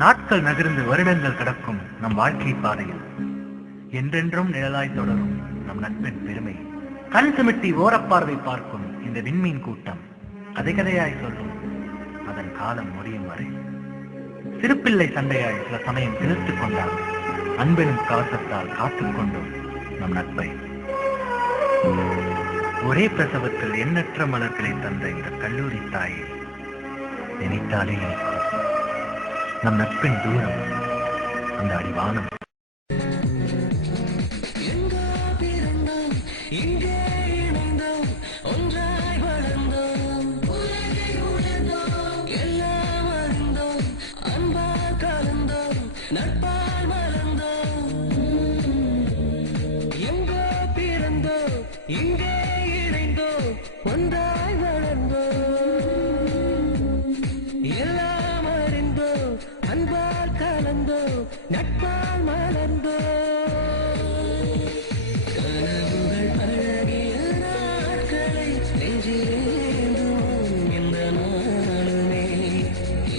நாட்கள் நகர்ந்து வருடங்கள் கடக்கும் நம் வாழ்க்கை பாதையில் என்றென்றும் நிழலாய் தொடரும் நம் நட்பின் பெருமை. கண் சிமிட்டி ஓரப்பார்வை பார்க்கும் இந்த விண்மீன் கூட்டம் கதை கதையாய் சொல்லும் அதன் காலம் முடியும் வரை. சிறுப்பிள்ளை சண்டையாய் சில சமயம் திணித்துக் கொண்டால் அன்பெனும் கவசத்தால் காத்துக்கொண்டோம் நம் நட்பை. ஒரே பிரசவத்தில் எண்ணற்ற மலர்களை தந்த இந்த கல்லூரி தாயை நினைத்தாலே நினைக்கும் நம் நட்பின் தூரம் அந்த அடிவானம். இங்கே இணைந்தோ ஒன்றாய் வளர்ந்தோ எல்லாம் அறிந்தோ அன்பால் கலந்தோ நட்பால் மலர்ந்தோ கனவுகள் அழகிய நாட்களை நெஞ்சிலேந்தும் இந்த நாளுமே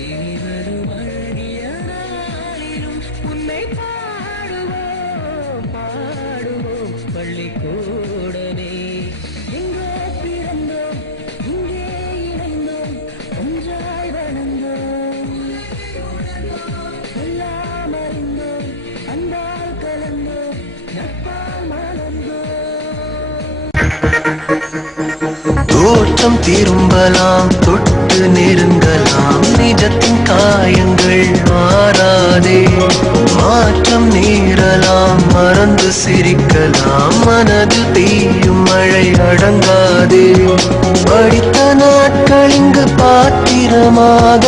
இனிவரும் அழகிய நாளிலும் உன்னை பாடுவோம் பாடுவோம் பள்ளிக்கூடமே. எங்கோ பிறந்தோம் இங்கே இணைந்தோம் ஒன்றாய் வளர்ந்தோம் எல்லாம் அறிந்தோம் அன்பால் கலந்தோம் நட்பால் மலர்ந்தோம். தோற்றம் திரும்பலாம் தொட்டு நெருங்கலாம் நிஜத்தின் காயங்கள் மாறாதே. மாற்றம் நேரலாம் மறந்து சிரிக்கலாம் மனதில் பெய்யும் மழை அடங்காதே. படித்த நாட்கள் இங்கு பாத்திரமாக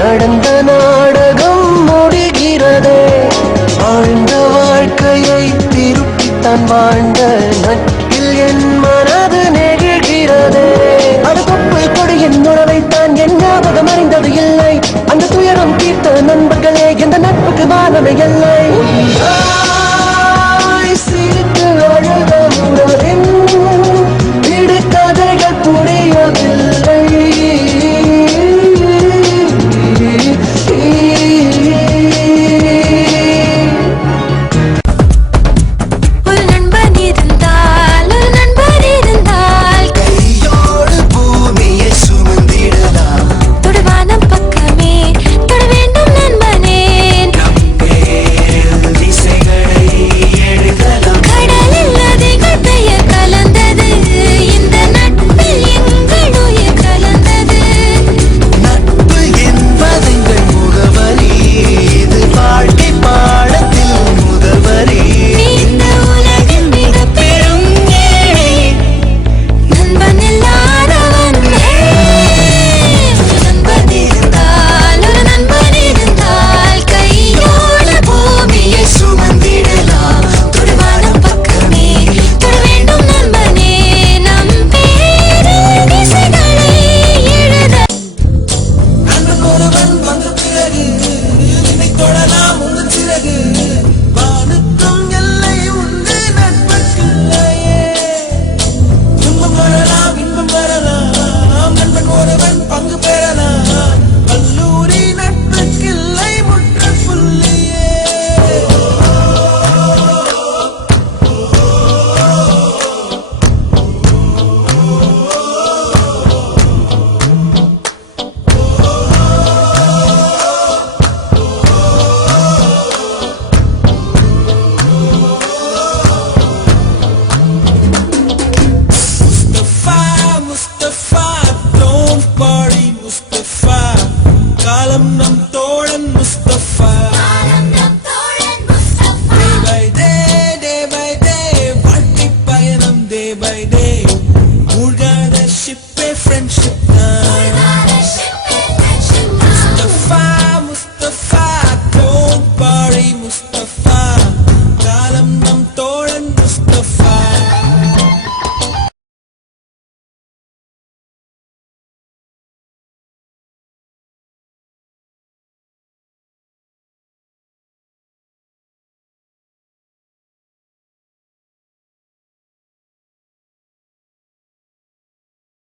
நடந்த நாடகம் முடிகிறதே. ஆழ்ந்த வாழ்க்கையை திருப்பித்தான் வாழ்ந்த நட்பில் என் மனது நெகிழ்கிறதே. அடுப்பை கொடியின் உணவைத்தான் என் ஞாபகம் அறிந்தது இல்லை. அந்த துயரம் தீர்த்த நண்பர்களே எந்த நட்புக்கு மானமே இல்லை. சிரித்து அழுத உறவின் விடு கதைகள் புரியவில்லை. காலம் நம் தோழன்